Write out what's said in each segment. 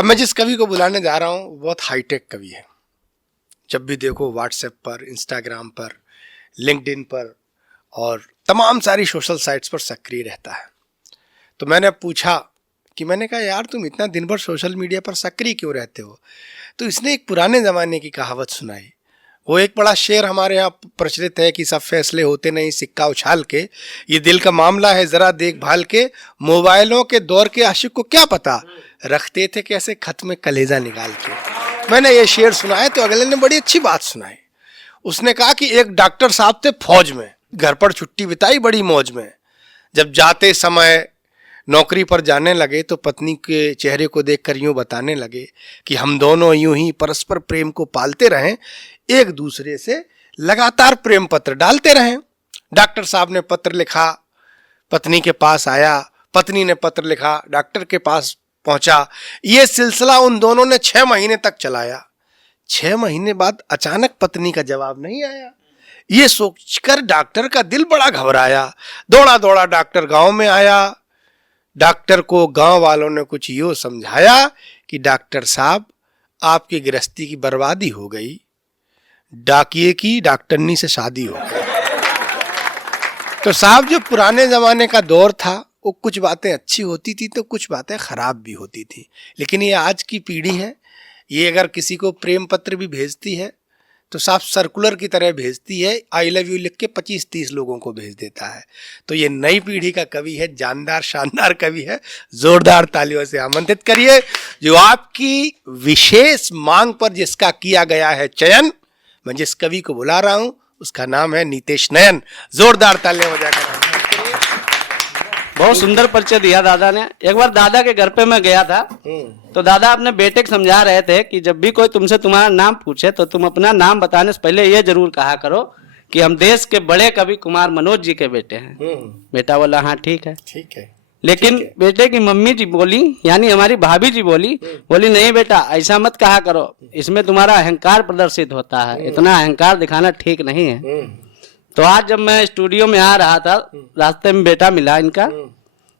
अब मैं जिस कवि को बुलाने जा रहा हूँ वो बहुत हाईटेक कवि है। जब भी देखो व्हाट्सएप पर, इंस्टाग्राम पर, लिंक्डइन पर और तमाम सारी सोशल साइट्स पर सक्रिय रहता है। तो मैंने पूछा कि मैंने कहा यार तुम इतना दिन भर सोशल मीडिया पर सक्रिय क्यों रहते हो? तो इसने एक पुराने ज़माने की कहावत सुनाई। वो एक बड़ा शेर हमारे यहाँ प्रचलित है कि सब फैसले होते नहीं सिक्का उछाल के, ये दिल का मामला है ज़रा देखभाल के, मोबाइलों के दौर के आशिक को क्या पता रखते थे कैसे खत में कलेजा निकाल के। मैंने ये शेर सुनाया तो अगले ने बड़ी अच्छी बात सुनाई। उसने कहा कि एक डॉक्टर साहब थे फौज में, घर पर छुट्टी बिताई बड़ी मौज में। जब जाते समय नौकरी पर जाने लगे तो पत्नी के चेहरे को देखकर यूं बताने लगे कि हम दोनों यूं ही परस्पर प्रेम को पालते रहें, एक दूसरे से लगातार प्रेम पत्र डालते रहें। डॉक्टर साहब ने पत्र लिखा, पत्नी के पास आया, पत्नी ने पत्र लिखा, डॉक्टर के पास पहुंचा। ये सिलसिला उन दोनों ने 6 महीने तक चलाया। 6 महीने बाद अचानक पत्नी का जवाब नहीं आया। ये सोचकर डॉक्टर का दिल बड़ा घबराया। दौड़ा दौड़ा डॉक्टर गांव में आया। डॉक्टर को गांव वालों ने कुछ यूं समझाया कि डॉक्टर साहब आपकी गृहस्थी की बर्बादी हो गई, डाकिए की डॉक्टरनी से शादी हो गई। तो साहब जो पुराने जमाने का दौर था वो कुछ बातें अच्छी होती थी तो कुछ बातें खराब भी होती थी। लेकिन ये आज की पीढ़ी है, ये अगर किसी को प्रेम पत्र भी भेजती है तो साफ सर्कुलर की तरह भेजती है, आई लव यू लिख के 25-30 लोगों को भेज देता है। तो ये नई पीढ़ी का कवि है, जानदार शानदार कवि है। जोरदार तालियों से आमंत्रित करिए जो आपकी विशेष मांग पर जिसका किया गया है चयन। मैं जिस कवि को बुला रहा हूं उसका नाम है नीतेश नयन। जोरदार तालियां बजाकर। बहुत सुंदर परिचय दिया दादा ने। एक बार दादा के घर पे मैं गया था तो दादा अपने बेटे को समझा रहे थे कि जब भी कोई तुमसे तुम्हारा नाम पूछे तो तुम अपना नाम बताने से पहले ये जरूर कहा करो कि हम देश के बड़े कवि कुमार मनोज जी के बेटे हैं। बेटा बोला हाँ ठीक है। लेकिन बेटे की मम्मी जी बोली, यानी हमारी भाभी जी बोली नहीं बेटा ऐसा मत कहा करो, इसमें तुम्हारा अहंकार प्रदर्शित होता है, इतना अहंकार दिखाना ठीक नहीं है। तो आज जब मैं स्टूडियो में आ रहा था, रास्ते में बेटा मिला इनका,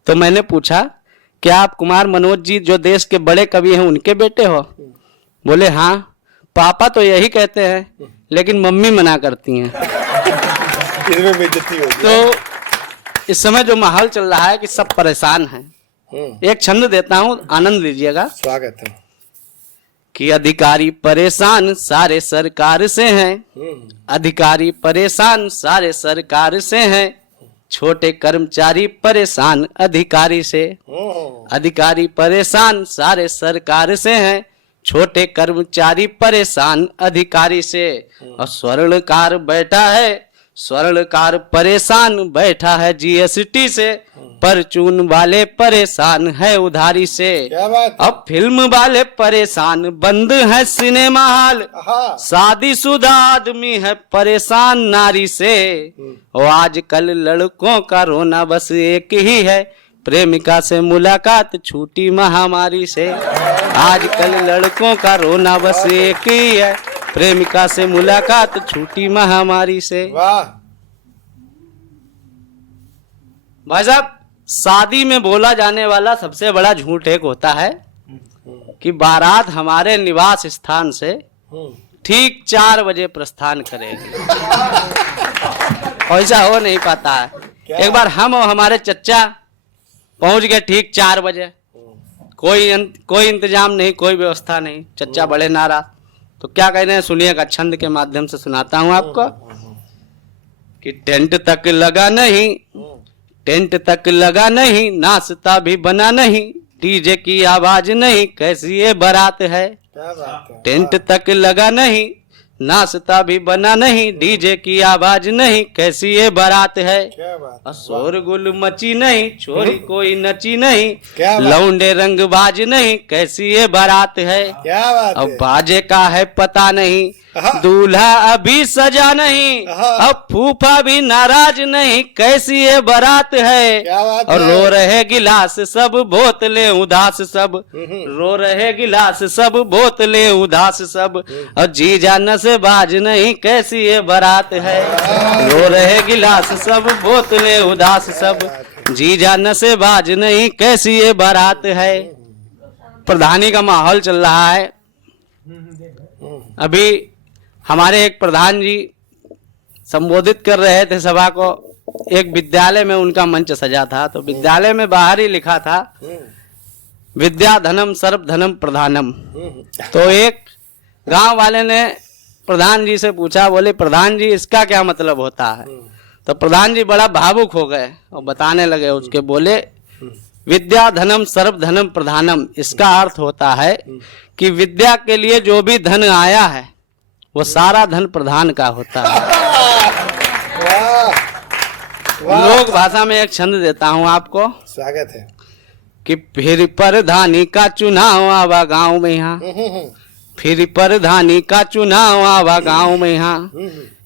तो मैंने पूछा क्या आप कुमार मनोज जी जो देश के बड़े कवि हैं उनके बेटे हो? बोले हाँ, पापा तो यही कहते हैं लेकिन मम्मी मना करती हैं। तो इस समय जो माहौल चल रहा है कि सब परेशान हैं। एक छंद देता हूँ, आनंद लीजिएगा। स्वागत है। कि अधिकारी परेशान सारे सरकार से हैं, अधिकारी परेशान सारे सरकार से हैं, छोटे कर्मचारी परेशान अधिकारी से। अधिकारी परेशान सारे सरकार से हैं, छोटे कर्मचारी परेशान अधिकारी से। और स्वर्णकार बैठा है, स्वर्णकार परेशान बैठा है जीएसटी से, परचून वाले परेशान है उधारी से। अब फिल्म वाले परेशान बंद है सिनेमा हॉल, शादीशुदा आदमी है परेशान नारी से। और आजकल लड़कों का रोना बस एक ही है, प्रेमिका से मुलाकात छूटी महामारी से। आजकल लड़कों का रोना बस एक ही है, प्रेमिका से मुलाकात छूटी महामारी से। भाई साहब, शादी में बोला जाने वाला सबसे बड़ा झूठ एक होता है कि बारात हमारे निवास स्थान से ठीक 4 बजे प्रस्थान करेगी। ऐसा हो नहीं पाता है। एक बार हम और हमारे चच्चा पहुंच गए ठीक 4 बजे, कोई इंतजाम नहीं, कोई व्यवस्था नहीं। चच्चा बड़े नाराज। तो क्या कहने हैं सुनिएगा, छंद के माध्यम से सुनाता हूं आपको। कि टेंट तक लगा नहीं, टेंट तक लगा नहीं, नाश्ता भी बना नहीं, डीजे की आवाज नहीं, कैसी ये बारात है। टेंट तक लगा नहीं, नाश्ता भी बना नहीं, डीजे की आवाज नहीं, कैसी ये बारात है। शोरगुल मची नहीं, छोरी कोई नची नहीं, लौंडे रंगबाज नहीं, कैसी ये बारात है। अब बाजे का है पता नहीं, दूल्हा अभी सजा नहीं, अब फूफा भी नाराज नहीं, कैसी ये बारात है। और रो रहे गिलास सब, बोतलें उदास सब, रो रहे गिलास सब, बोतलें उदास सब, और जीजा नशेबाज नहीं, कैसी ये बारात है। रो रहे गिलास सब, बोतलें उदास सब, जीजा नशेबाज नहीं, कैसी ये बारात है। प्रधानी का माहौल चल रहा है। अभी हमारे एक प्रधान जी संबोधित कर रहे थे सभा को। एक विद्यालय में उनका मंच सजा था, तो विद्यालय में बाहर ही लिखा था विद्या धनम सर्व धनम प्रधानम। तो एक गांव वाले ने प्रधान जी से पूछा, बोले प्रधान जी इसका क्या मतलब होता है? तो प्रधान जी बड़ा भावुक हो गए और बताने लगे उसके, बोले विद्या धनम सर्व धनम प्रधानम, इसका अर्थ होता है कि विद्या के लिए जो भी धन आया है वो सारा धन प्रधान का होता है। लोक भाषा में एक छंद देता हूँ आपको, स्वागत है। कि फिर प्रधानी का चुनाव आवा गांव में यहाँ, फिर प्रधानी का चुनाव आवा गांव में यहाँ,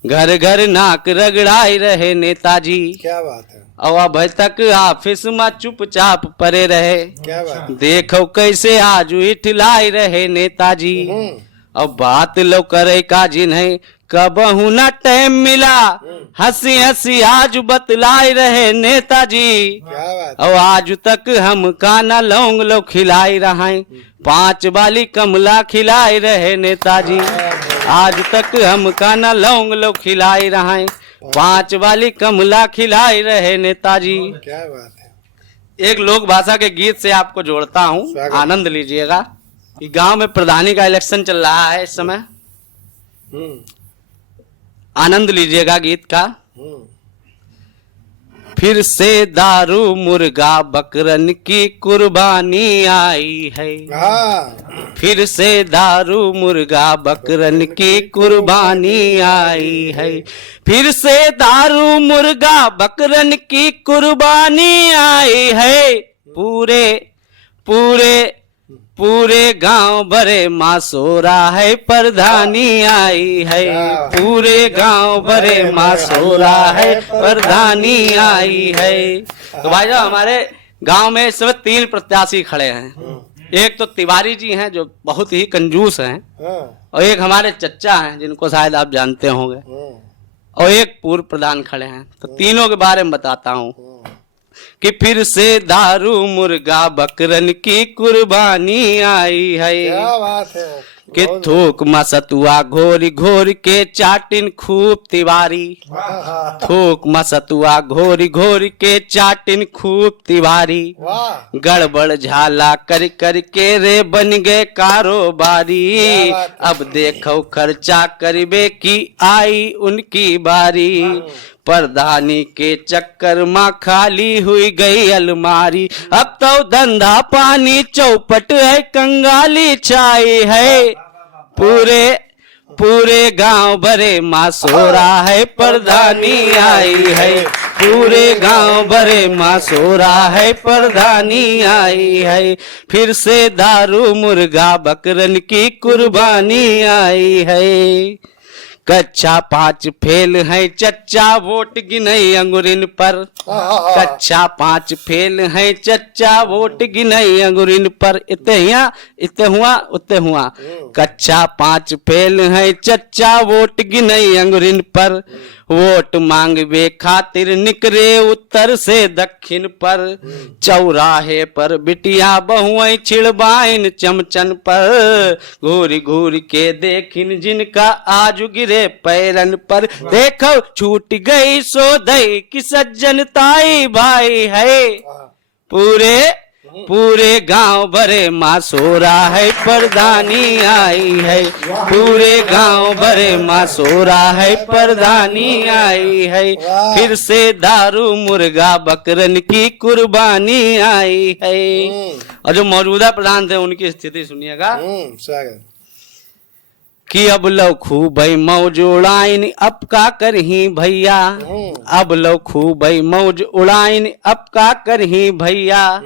घर घर नाक रगड़ाई रहे नेताजी। क्या बात है। और अब तक ऑफिस में चुपचाप परे रहे, क्या बात। देखो कैसे आज इठलाई रहे नेताजी। अब बात लो करे का जिन्हें कबहू न टाइम मिला, हंसी हंसी आज बतलाई रहे नेताजी। क्या बात। और आज तक हम काना लौंग लो खिलाई रहे, 5 वाली कमला खिलाई रहे नेताजी। आज तक हम काना लौंग लो खिलाई रहे, 5 वाली कमला खिलाई रहे नेताजी। क्या बात है। एक लोक भाषा के गीत से आपको जोड़ता हूँ, आनंद लीजिएगा। कि गांव में प्रधानी का इलेक्शन चल रहा है इस समय, आनंद लीजिएगा गीत का। फिर से दारू मुर्गा बकरन की कुर्बानी आई है, फिर से दारू मुर्गा बकरन की कुर्बानी आई है, फिर से दारू मुर्गा बकरन की कुर्बानी आई है। पूरे पूरे पूरे गांव भरे मासोरा है प्रधानी आई है, पूरे गांव भरे मासोरा है प्रधानी आई है। तो भाई साहब हमारे गांव में इस समय 3 प्रत्याशी खड़े हैं। एक तो तिवारी जी हैं जो बहुत ही कंजूस हैं, और एक हमारे चच्चा हैं जिनको शायद आप जानते होंगे, और एक पूर्व प्रधान खड़े हैं। तो तीनों के बारे में बताता हूँ कि फिर से दारू मुर्गा बकरन की कुर्बानी आई है। क्या बात है। कि थूक मसतुआ घोर घोर के चाटिन खूब तिवारी, थूक मसतुआ घोर घोर के चाटिन खूब तिवारी। गड़बड़ झाला कर कर के रे बन गए कारोबारी, अब देखो खर्चा करबे की आई उनकी बारी। प्रधानी के चक्कर में खाली हुई गई अलमारी, अब तो धंधा पानी चौपट है कंगाली छाई है। पूरे पूरे गांव भरे मासोरा है प्रधानी आई है, पूरे गांव भरे मासोरा है प्रधानी आई है। फिर से दारू मुर्गा बकरन की कुर्बानी आई है। कक्षा 5 फेल है चच्चा वोट गिनई अंगुरिन पर, कक्षा 5 फेल है चच्चा वोट गिनई अंगुरिन पर। इतने हुआ। कक्षा 5 फेल है चच्चा वोट गिनई अंगुरिन पर। वोट मांगवे खातिर निकरे उत्तर से दक्षिण पर, चौराहे पर बिटिया बहुएं छिड़बाइन चमचन पर। घूर घूर के देखिन जिनका आज गिरे पैरन पर, देखो छूट गई सोधई कि सज्जनताई भाई है। पूरे पूरे गांव भरे मासोरा है प्रधानी आई है, पूरे गांव भरे मासोरा है प्रधानी आई है। फिर से दारू मुर्गा बकरन की कुर्बानी आई है। और जो मौजूदा प्रधान थे उनकी स्थिति सुनिएगा कि अब लो खूब मौज उड़ाइन अब का करही भैया, अब लो खूब मौज उड़ाइन अब का करही भैया।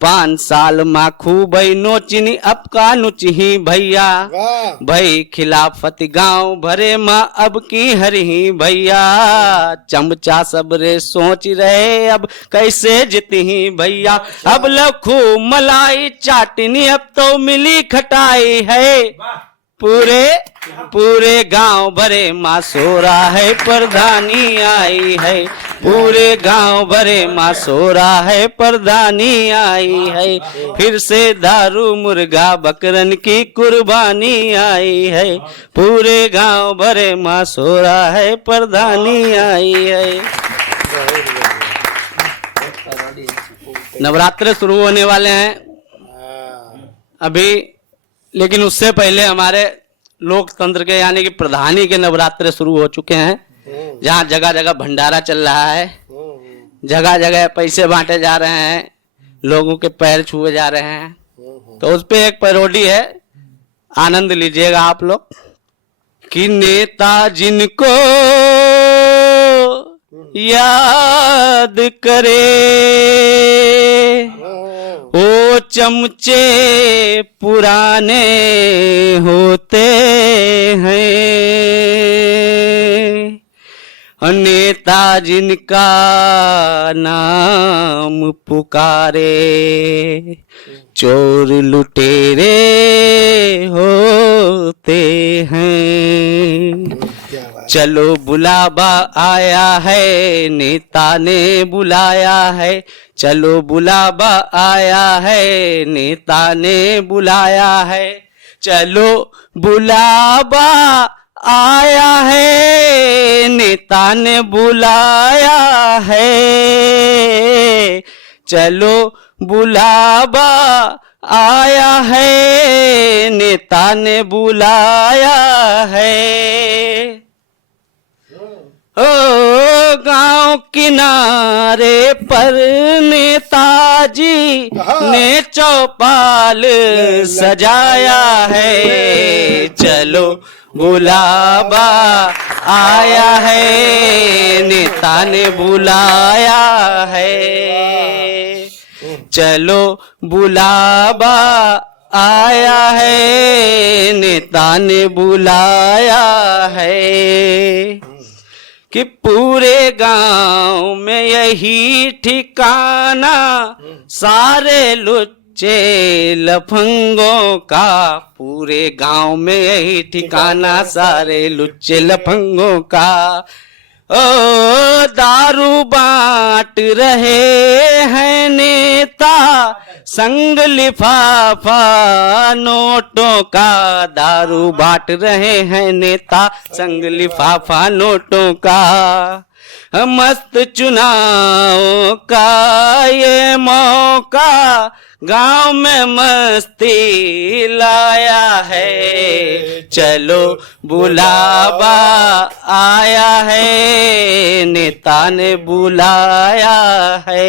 5 साल माँ खूब नोचिनी अब का नुचही भैया। भाई खिलाफत गांव भरे माँ अब की हरही भैया। चमचा सबरे सोच रहे अब कैसे जितही भैया। अब लखू मलाई चाटनी अब तो मिली खटाई है। पूरे गांव भरे माँ सो रहा है, प्रधानी आई है। पूरे गांव भरे माँ सो रहा है, प्रधानी आई है। फिर से दारू मुर्गा बकरन की कुर्बानी आई है। पूरे गांव भरे माँ सो रहा है, प्रधानी आई है। नवरात्र शुरू होने वाले हैं अभी, लेकिन उससे पहले हमारे लोकतंत्र के यानी कि प्रधानी के नवरात्र शुरू हो चुके हैं, जहाँ जगह जगह भंडारा चल रहा है, जगह जगह पैसे बांटे जा रहे हैं, लोगों के पैर छुए जा रहे हैं। तो उस पे एक पैरोडी है, आनंद लीजिएगा आप लोग। कि नेता जिनको याद करे ओ चमचे पुराने होते हैं। नेता जिनका नाम पुकारे चोर लुटेरे होते हैं। चलो बुलावा आया है, नेता ने बुलाया है। चलो बुलावा आया है, नेता ने बुलाया है। चलो बुलावा आया है, नेता ने बुलाया है। चलो बुलावा आया है, नेता ने बुलाया है। ओ गांव किनारे पर नेताजी ने चौपाल सजाया है। चलो बुलावा आया है, नेता ने बुलाया है। चलो बुलावा आया है, नेता ने बुलाया है। कि पूरे गांव में यही ठिकाना सारे लुच्चे लफंगों का। पूरे गांव में यही ठिकाना सारे लुच्चे लफंगों का। ओ दारू बांट रहे हैं नेता, संग लिफाफा नोटों का। दारू बांट रहे हैं नेता, संग लिफाफा नोटों का। मस्त चुनाव का ये मौका गांव में मस्ती लाया है। चलो बुलावा आया है, नेता ने बुलाया है।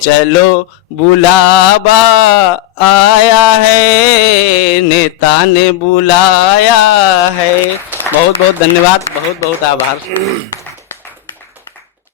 चलो बुलावा आया है, नेता ने बुलाया है। बहुत बहुत धन्यवाद, बहुत बहुत आभार।